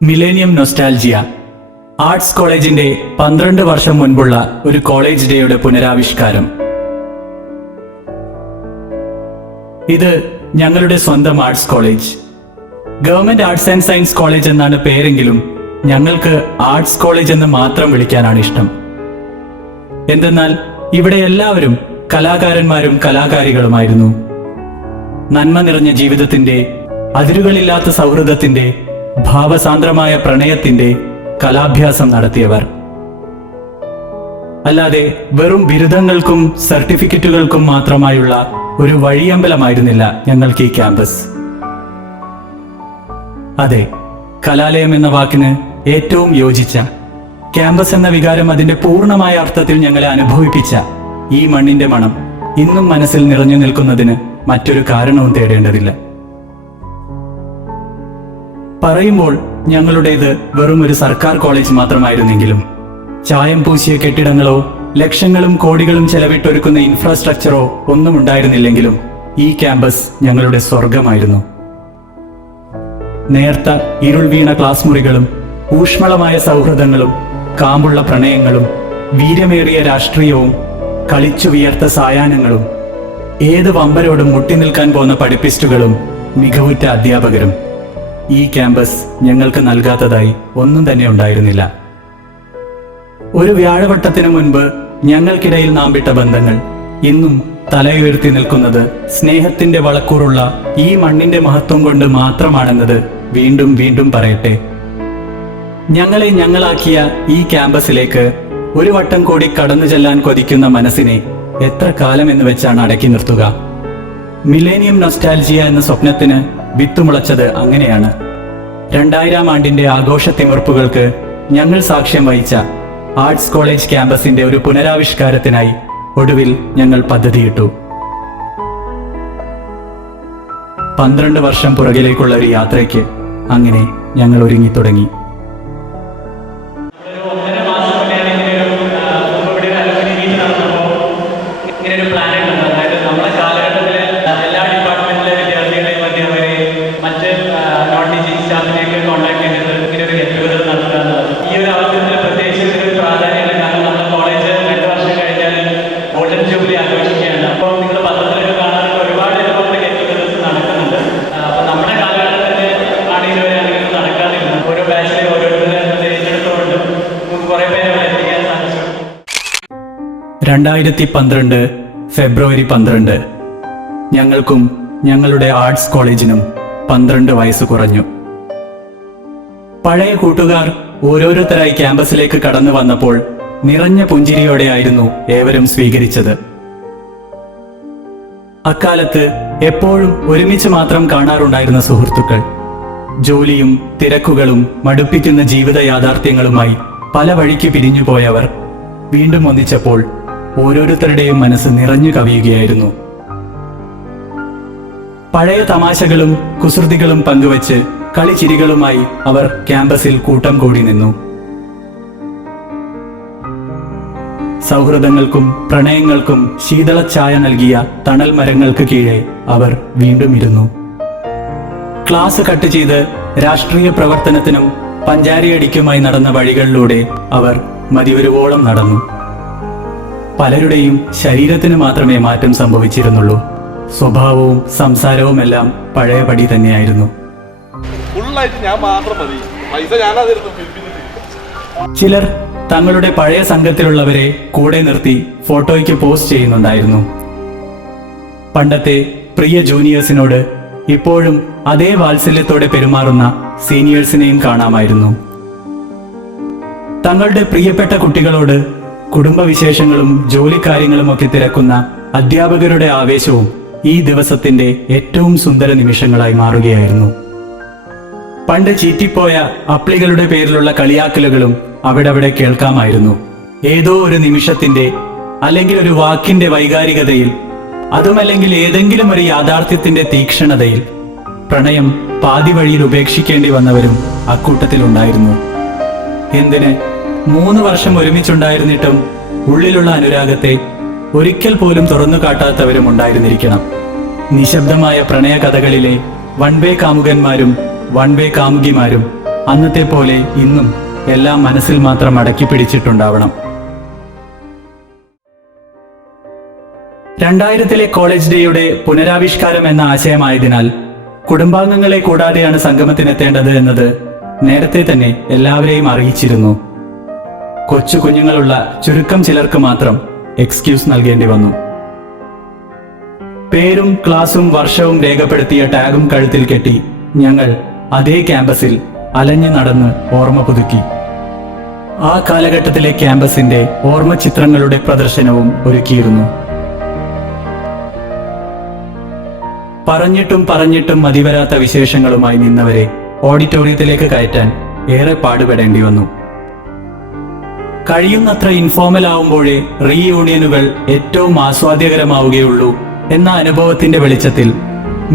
Millennium nostalgia arts കോളേജിന്റെ 12 വർഷം മുൻപുള്ള ഒരു കോളേജ് ഡേയുടെ പുനരാവിഷ്കാരം. ഇത് ഞങ്ങളുടെ സ്വന്തം arts college. Government arts and science college എന്നാണ് പേരെങ്കിലും ഞങ്ങൾക്ക് ആർട്സ് കോളേജ് എന്ന് മാത്രം വിളിക്കാനാണ് ഇഷ്ടം. എന്തെന്നാൽ ഇവിടെ എല്ലാവരും കലാകാരന്മാരും കലാകാരികളുമായിരുന്നു. നന്മ നിറഞ്ഞ ജീവിതത്തിന്റെ, അതിരുകളില്ലാത്ത സൗഹൃദത്തിന്റെ, ഭാവസാന്ദ്രമായ പ്രണയത്തിന്റെ കലാഭ്യാസം നടത്തിയവർ. അല്ലാതെ വെറും ബിരുദങ്ങൾക്കും സർട്ടിഫിക്കറ്റുകൾക്കും മാത്രമായുള്ള ഒരു വഴിയമ്പലമായിരുന്നില്ല ഞങ്ങൾക്ക് ഈ ക്യാമ്പസ്. അതെ, കലാലയം എന്ന വാക്കിന് ഏറ്റവും യോജിച്ച, ക്യാമ്പസ് എന്ന വികാരം അതിന്റെ പൂർണ്ണമായ അർത്ഥത്തിൽ ഞങ്ങളെ അനുഭവിപ്പിച്ച ഈ മണ്ണിന്റെ മണം ഇന്നും മനസ്സിൽ നിറഞ്ഞു നിൽക്കുന്നതിന് മറ്റൊരു കാരണവും തേടേണ്ടതില്ല. പറയുമ്പോൾ ഞങ്ങളുടേത് വെറും ഒരു സർക്കാർ കോളേജ് മാത്രമായിരുന്നെങ്കിലും ചായം പൂശിയ കെട്ടിടങ്ങളോ ലക്ഷങ്ങളും കോടികളും ചെലവിട്ടൊരുക്കുന്ന ഇൻഫ്രാസ്ട്രക്ചറോ ഒന്നും ഉണ്ടായിരുന്നില്ലെങ്കിലും ഈ ക്യാമ്പസ് ഞങ്ങളുടെ സ്വർഗമായിരുന്നു. നേർത്ത ഇരുൾ വീണ ക്ലാസ് മുറികളും ഊഷ്മളമായ സൗഹൃദങ്ങളും കാമ്പുള്ള പ്രണയങ്ങളും വീര്യമേറിയ രാഷ്ട്രീയവും കളിച്ചു വിയർത്ത സായാഹ്നങ്ങളും ഏത് വമ്പരോടും മുട്ടി നിൽക്കാൻ പോന്ന പഠിപ്പിസ്റ്റുകളും മികവുറ്റ അധ്യാപകരും ഈ ക്യാമ്പസ് ഞങ്ങൾക്ക് നൽകാത്തതായി ഒന്നും തന്നെ ഉണ്ടായിരുന്നില്ല. ഒരു വ്യാഴവട്ടത്തിനു മുൻപ് ഞങ്ങൾക്കിടയിൽ നാം വിട്ട ബന്ധങ്ങൾ ഇന്നും തലയുയർത്തി നിൽക്കുന്നത് സ്നേഹത്തിന്റെ വളക്കൂറുള്ള ഈ മണ്ണിന്റെ മഹത്വം കൊണ്ട് മാത്രമാണെന്നത് വീണ്ടും വീണ്ടും പറയട്ടെ. ഞങ്ങളെ ഞങ്ങളാക്കിയ ഈ ക്യാമ്പസിലേക്ക് ഒരു വട്ടം കൂടി കടന്നു ചെല്ലാൻ കൊതിക്കുന്ന മനസ്സിനെ എത്ര കാലം എന്ന് വെച്ചാണ് അടക്കി നിർത്തുക? മിലേനിയം നൊസ്റ്റാൽജിയ എന്ന സ്വപ്നത്തിന് വിത്തുമുളച്ചത് അങ്ങനെയാണ്. 2000 ആണ്ടിന്റെ ആഘോഷത്തിമിർപ്പുകൾക്ക് ഞങ്ങൾ സാക്ഷ്യം വഹിച്ച ആർട്സ് കോളേജ് ക്യാമ്പസിന്റെ ഒരു പുനരാവിഷ്കാരത്തിനായി ഒടുവിൽ ഞങ്ങൾ പദ്ധതിയിട്ടു. 12 വർഷം പുറകിലേക്കുള്ള ഒരു യാത്രയ്ക്ക് അങ്ങനെ ഞങ്ങൾ ഒരുങ്ങിത്തുടങ്ങി. ഫെബ്രുവരി 12 ഞങ്ങൾക്കും ഞങ്ങളുടെ ആർട്സ് കോളേജിനും 12 വയസ്സ് കുറഞ്ഞു. പഴയ കൂട്ടുകാർ ഓരോരുത്തരായി ക്യാമ്പസിലേക്ക് കടന്നു വന്നപ്പോൾ നിറഞ്ഞ പുഞ്ചിരിയോടെയായിരുന്നു ഏവരും സ്വീകരിച്ചത്. അക്കാലത്ത് എപ്പോഴും ഒരുമിച്ച് മാത്രം കാണാറുണ്ടായിരുന്ന സുഹൃത്തുക്കൾ ജോലിയും തിരക്കുകളും മടുപ്പിക്കുന്ന ജീവിത യാഥാർത്ഥ്യങ്ങളുമായി പല വഴിക്ക് പിരിഞ്ഞുപോയവർ വീണ്ടും ഒന്നിച്ചപ്പോൾ ഓരോരുത്തരുടെയും മനസ്സ് നിറഞ്ഞു കവിയുകയായിരുന്നു. പഴയ തമാശകളും കുസൃതികളും പങ്കുവച്ച് കളിച്ചിരികളുമായി അവർ ക്യാമ്പസിൽ കൂട്ടം കൂടി നിന്നു. സൗഹൃദങ്ങൾക്കും പ്രണയങ്ങൾക്കും ശീതളഛായ നൽകിയ തണൽ മരങ്ങൾക്ക് കീഴെ അവർ വീണ്ടും ഇരുന്നു. ക്ലാസ് കട്ട് ചെയ്ത് രാഷ്ട്രീയ പ്രവർത്തനത്തിനും പഞ്ചാരിയടിക്കുമായി നടന്ന വഴികളിലൂടെ അവർ മതിവരുവോളം നടന്നു. പലരുടെയും ശരീരത്തിന് മാത്രമേ മാറ്റം സംഭവിച്ചിരുന്നുള്ളൂ. സ്വഭാവവും സംസാരവുമെല്ലാം പഴയപടി തന്നെയായിരുന്നു. ചിലർ തങ്ങളുടെ പഴയ സംഘത്തിലുള്ളവരെ കൂടെ നിർത്തി ഫോട്ടോയ്ക്ക് പോസ്റ്റ് ചെയ്യുന്നുണ്ടായിരുന്നു. പണ്ടത്തെ പ്രിയ ജൂനിയേഴ്സിനോട് ഇപ്പോഴും അതേ വാത്സല്യത്തോടെ പെരുമാറുന്ന സീനിയേഴ്സിനെയും കാണാമായിരുന്നു. തങ്ങളുടെ പ്രിയപ്പെട്ട കുട്ടികളോട് കുടുംബവിശേഷങ്ങളും ജോലിക്കാര്യങ്ങളും ഒക്കെ തിരക്കുന്ന അധ്യാപകരുടെ ആവേശവും ഈ ദിവസത്തിന്റെ ഏറ്റവും സുന്ദര നിമിഷങ്ങളായി മാറുകയായിരുന്നു. പണ്ട് ചീറ്റിപ്പോയ അപ്ലികളുടെ പേരിലുള്ള കളിയാക്കലുകളും അവിടെ കേൾക്കാമായിരുന്നു. ഏതോ ഒരു നിമിഷത്തിന്റെ അല്ലെങ്കിൽ ഒരു വാക്കിന്റെ വൈകാരികതയിൽ, അതുമല്ലെങ്കിൽ ഏതെങ്കിലും ഒരു യാഥാർത്ഥ്യത്തിന്റെ തീക്ഷ്ണതയിൽ പ്രണയം പാതി വഴിയിൽ ഉപേക്ഷിക്കേണ്ടി വന്നവരും അക്കൂട്ടത്തിലുണ്ടായിരുന്നു. എന്തിന് 3 വർഷം ഒരുമിച്ചുണ്ടായിരുന്നിട്ടും ഉള്ളിലുള്ള അനുരാഗത്തെ ഒരിക്കൽ പോലും തുറന്നു കാട്ടാത്തവരും ഉണ്ടായിരുന്നിരിക്കണം. നിശബ്ദമായ പ്രണയ കഥകളിലെ വൺ വേ കാമുകന്മാരും വൺ വേ കാമുകിമാരും അന്നത്തെ പോലെ ഇന്നും എല്ലാം മനസ്സിൽ മാത്രം അടക്കി പിടിച്ചിട്ടുണ്ടാവണം. 2000-ലെ കോളേജ് ഡേയുടെ പുനരാവിഷ്കാരം എന്ന ആശയമായതിനാൽ കുടുംബാംഗങ്ങളെ കൂടാതെയാണ് സംഗമത്തിനെത്തേണ്ടത് എന്നത് നേരത്തെ തന്നെ എല്ലാവരെയും അറിയിച്ചിരുന്നു. കൊച്ചു കുഞ്ഞുങ്ങളുള്ള ചുരുക്കം ചിലർക്ക് മാത്രം എക്സ്ക്യൂസ് നൽകേണ്ടി വന്നു. പേരും ക്ലാസും വർഷവും രേഖപ്പെടുത്തിയ ടാഗും കഴുത്തിൽ കെട്ടി ഞങ്ങൾ അതേ ക്യാമ്പസിൽ അലഞ്ഞു നടന്ന് ഓർമ്മ പുതുക്കി. ആ കാലഘട്ടത്തിലെ ക്യാമ്പസിന്റെ ഓർമ്മ ചിത്രങ്ങളുടെ പ്രദർശനവും ഒരുക്കിയിരുന്നു. പറഞ്ഞിട്ടും പറഞ്ഞിട്ടും മതിവരാത്ത വിശേഷങ്ങളുമായി നിന്നവരെ ഓഡിറ്റോറിയത്തിലേക്ക് കയറ്റാൻ ഏറെ പാടുപെടേണ്ടി വന്നു. കഴിയുന്നത്ര ഇൻഫോർമൽ ആവുമ്പോഴേ റീയൂണിയനുകൾ ഏറ്റവും ആസ്വാദ്യകരമാവുകയുള്ളൂ എന്ന അനുഭവത്തിന്റെ വെളിച്ചത്തിൽ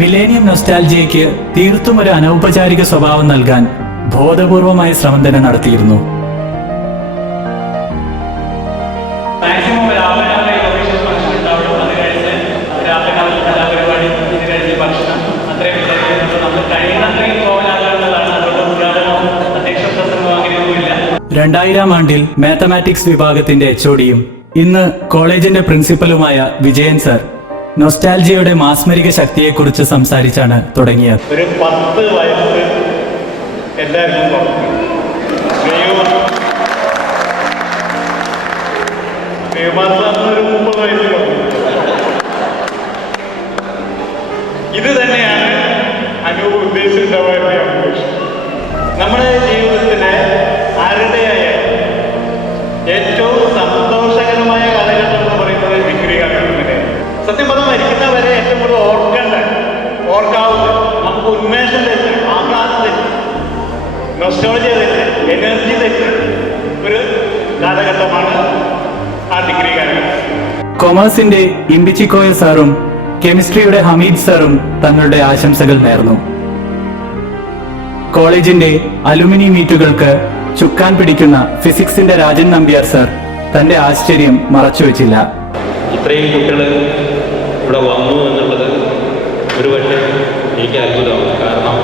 മിലേനിയം നൊസ്റ്റാൾജിയയ്ക്ക് തീർത്തും ഒരു അനൗപചാരിക സ്വഭാവം നൽകാൻ ബോധപൂർവമായ ശ്രമം തന്നെ നടത്തിയിരുന്നു. ആണ്ടിൽ മാത്തമാറ്റിക്സ് വിഭാഗത്തിന്റെ HOD-യും ഇന്ന് കോളേജിന്റെ പ്രിൻസിപ്പലുമായ വിജയൻ സർ നൊസ്റ്റാൾജിയയുടെ മാസ്മരിക ശക്തിയെക്കുറിച്ച് സംസാരിച്ചാണ് തുടങ്ങിയത്. ഒരു 10 വയസ്സ് എല്ലാവർക്കും ഒരു 30 വയസ്സ്. ഇത് തന്നെയാണ് അനൂപ് ഉദ്ദേശിച്ചിട്ടുണ്ടാവുക. നമ്മുടെ ജീവിതത്തിലെ ആരുടെയായ ഏറ്റവും സന്തോഷകരമായ കാലഘട്ടം എന്ന് പറയുന്നത് ഡിഗ്രി കാലഘട്ടത്തിലെ. സത്യം പറഞ്ഞാൽ മരിക്കുന്നവരെ ഏറ്റവും കൂടുതൽ ഓർക്കാവുന്നത് നമുക്ക് ഉന്മേഷം തെറ്റ്, ആഹ്ലാദം തെറ്റ്, നൊസ്റ്റാൾജിയ തെറ്റ്, എനർജി തെറ്റ് ഒരു കാലഘട്ടമാണ് ആ ഡിഗ്രി കാലഘട്ടം. കൊമേഴ്സിന്റെ ഇമ്പിച്ചിക്കോയ സാറും കെമിസ്ട്രിയുടെ ഹമീദ് സാറും തങ്ങളുടെ ആശംസകൾ നേർന്നു. കോളേജിന്റെ അലുമിനി മീറ്റുകൾക്ക് ചുക്കാൻ പിടിക്കുന്ന ഫിസിക്സിന്റെ രാജൻ നമ്പ്യാർ സർ തന്റെ ആശ്ചര്യം മറച്ചുവെച്ചില്ല. ഇത്രയും കുട്ടികൾ ഇവിടെ വന്നു എന്നുള്ളത് ഒരുപക്ഷെ എനിക്ക് അത്ഭുതമാണ്. കാരണം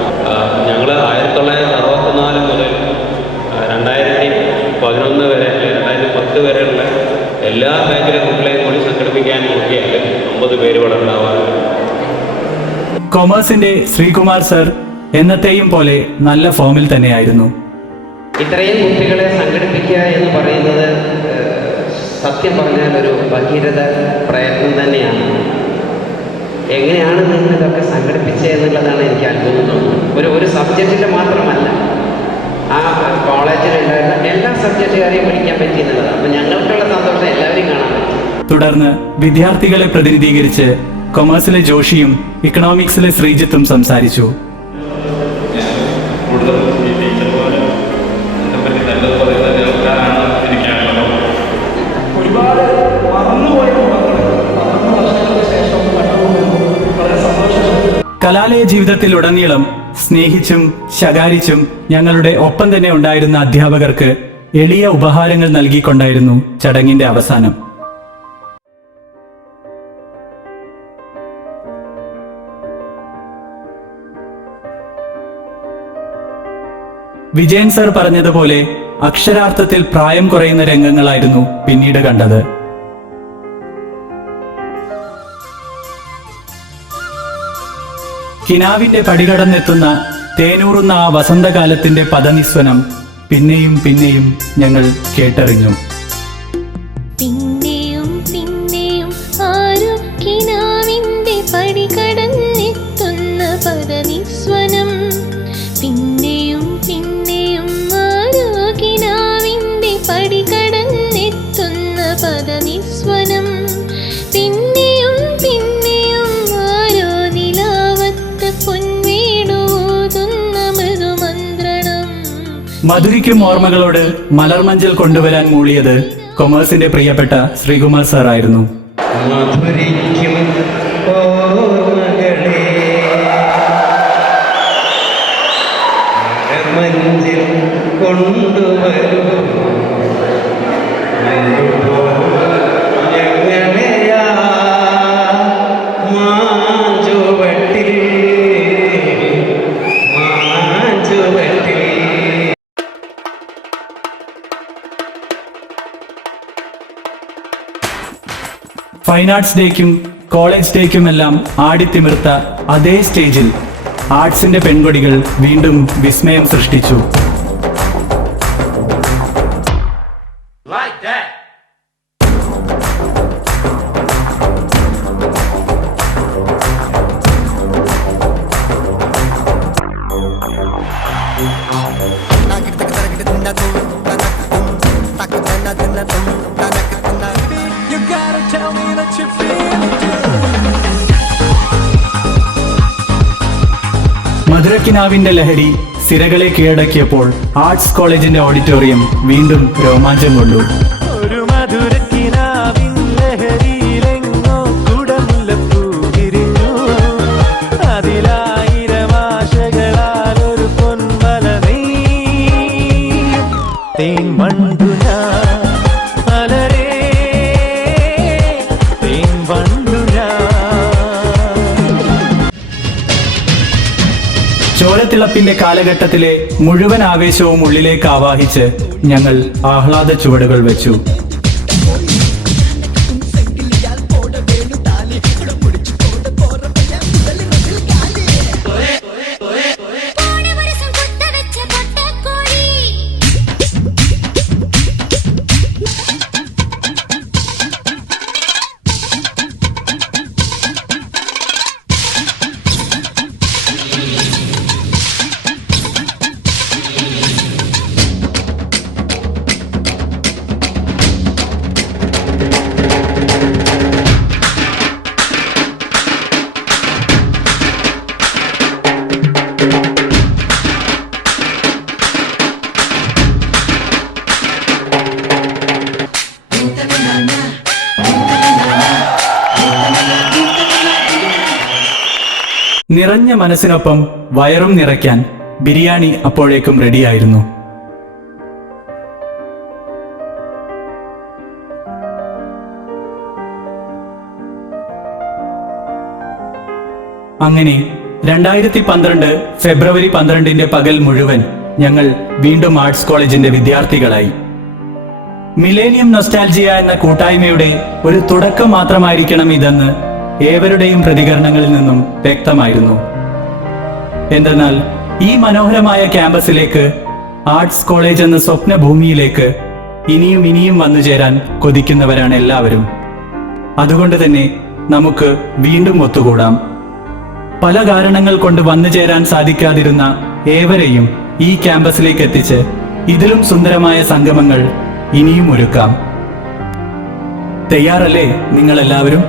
ഞങ്ങൾ 1964 മുതൽ 2011 വരെ 2010 വരെയുള്ള എല്ലാ ബാച്ചിലെ കുട്ടികളെയും കൂടി സംഘടിപ്പിക്കാൻ നോക്കിയാൽ 50 പേര് ഇവിടെ ഉണ്ടാവാറുണ്ട്. കൊമേഴ്സിന്റെ ശ്രീകുമാർ സർ എന്നത്തെയും പോലെ നല്ല ഫോമിൽ തന്നെയായിരുന്നു. ഇത്രയും കുട്ടികളെ സംഘടിപ്പിക്കുക എന്ന് പറയുന്നത് സത്യം പറഞ്ഞാൽ ഒരു ഭഗീരഥ പ്രയത്നം തന്നെയാണ്. എങ്ങനെയാണ് നിങ്ങൾ ഇതൊക്കെ സംഘടിപ്പിച്ചത് എന്നുള്ളതാണ് എനിക്ക് അത്ഭുതം തോന്നുന്നത്. ഒരു സബ്ജക്റ്റിൻ്റെ മാത്രമല്ല, ആ കോളേജിലുണ്ടായിരുന്ന എല്ലാ സബ്ജക്റ്റുകാരെയും പഠിക്കാൻ പറ്റി എന്നുള്ളതാണ്. അപ്പം ഞങ്ങൾക്കുള്ള സന്തോഷം എല്ലാവരെയും കാണാൻ പറ്റി. തുടർന്ന് വിദ്യാർത്ഥികളെ പ്രതിനിധീകരിച്ച് കൊമേഴ്സിലെ ജോഷിയും ഇക്കണോമിക്സിലെ ശ്രീജിത്തും സംസാരിച്ചു. കലാലയ ജീവിതത്തിലുടനീളം സ്നേഹിച്ചും ശകാരിച്ചും ഞങ്ങളുടെ ഒപ്പം തന്നെ ഉണ്ടായിരുന്ന അധ്യാപകർക്ക് എളിയ ഉപഹാരങ്ങൾ നൽകിക്കൊണ്ടായിരുന്നു ചടങ്ങിന്റെ അവസാനം. വിജയൻ സർ പറഞ്ഞതുപോലെ അക്ഷരാർത്ഥത്തിൽ പ്രായം കുറയുന്ന രംഗങ്ങളായിരുന്നു പിന്നീട് കണ്ടത്. കിനാവിന്റെ പടികടന്നെത്തുന്ന തേനൂറുന്ന ആ വസന്തകാലത്തിന്റെ പദനിസ്വനം പിന്നെയും പിന്നെയും ഞങ്ങൾ കേട്ടറിഞ്ഞു. പിന്നെയും പിന്നെയും ആരോ കിനാവിന്റെ പടികടന്നെത്തുന്ന പദനിസ്വനം, പിന്നെയും പിന്നെയും ആരോ കിനാവിന്റെ പടികടന്നെത്തുന്ന പദനിസ്വനം, പിന്നെയും പിന്നെയും ആരോ നിലാവത്ത് പൊൻവേണൂതുന്ന മൃദുമന്ത്രണം. മധുരിക്കും ഓർമ്മകളോട് മലർമഞ്ചൽ കൊണ്ടുവരാൻ മൂളിയത് കൊമേഴ്സിന്റെ പ്രിയപ്പെട്ട ശ്രീകുമാർ സാർ ആയിരുന്നു. മധുരിക്കും ഓർമ്മകളെ മലർമഞ്ചിൽ കൊണ്ടുവരൂ, ഫൈൻ ആർട്സ് ഡേക്കും കോളേജ് ഡേക്കുമെല്ലാം ആടിത്തിമിർത്ത അതേ സ്റ്റേജിൽ ആർട്സിന്റെ പെൺകൊടികൾ വീണ്ടും വിസ്മയം സൃഷ്ടിച്ചു. മധുരക്കിനാവിന്റെ ലഹരി സിരകളെ കീഴടക്കിയപ്പോൾ ആർട്സ് കോളേജിന്റെ ഓഡിറ്റോറിയം വീണ്ടും രോമാഞ്ചം കൊണ്ടു. ഒരു മധുരക്കിനാവിൻ ലഹരിയിലെങ്ങോ കുടമുല്ലപ്പൂ വിരിഞ്ഞു. അതിലായിരം ആശകളാൽ ഒരു പൊൻവല നെയ്യും. തേൻ വണ്ടു ഞാൻ മലരേ, തേൻ വണ്ടു ഞാൻ. ചോരത്തിളപ്പിന്റെ കാലഘട്ടത്തിലെ മുഴുവൻ ആവേശവും ഉള്ളിലേക്ക് ആവാഹിച്ച് ഞങ്ങൾ ആഹ്ലാദ ചുവടുകൾ വെച്ചു. നിറഞ്ഞ മനസ്സിനൊപ്പം വയറും നിറയ്ക്കാൻ ബിരിയാണി അപ്പോഴേക്കും റെഡിയായിരുന്നു. അങ്ങനെ 2012 ഫെബ്രുവരി 12 പകൽ മുഴുവൻ ഞങ്ങൾ വീണ്ടും ആർട്സ് കോളേജിന്റെ വിദ്യാർത്ഥികളായി. മിലേനിയം നൊസ്റ്റാൾജിയ എന്ന കൂട്ടായ്മയുടെ ഒരു തുടക്കം മാത്രമായിരിക്കണം ഇതെന്ന് ഏവരുടെയും പ്രതികരണങ്ങളിൽ നിന്നും വ്യക്തമായിരുന്നു. എന്തെന്നാൽ ഈ മനോഹരമായ ക്യാമ്പസിലേക്ക്, ആർട്സ് കോളേജ് എന്ന സ്വപ്നഭൂമിയിലേക്ക് ഇനിയും ഇനിയും വന്നു ചേരാൻ കൊതിക്കുന്നവരാണ് എല്ലാവരും. അതുകൊണ്ട് തന്നെ നമുക്ക് വീണ്ടും ഒത്തുകൂടാം. പല കാരണങ്ങൾ കൊണ്ട് വന്നു ചേരാൻ സാധിക്കാതിരുന്ന ഏവരെയും ഈ ക്യാമ്പസിലേക്ക് എത്തിച്ച് ഇതിലും സുന്ദരമായ സംഗമങ്ങൾ ഇനിയും ഒരുക്കാം. തയ്യാറല്ലേ നിങ്ങളെല്ലാവരും?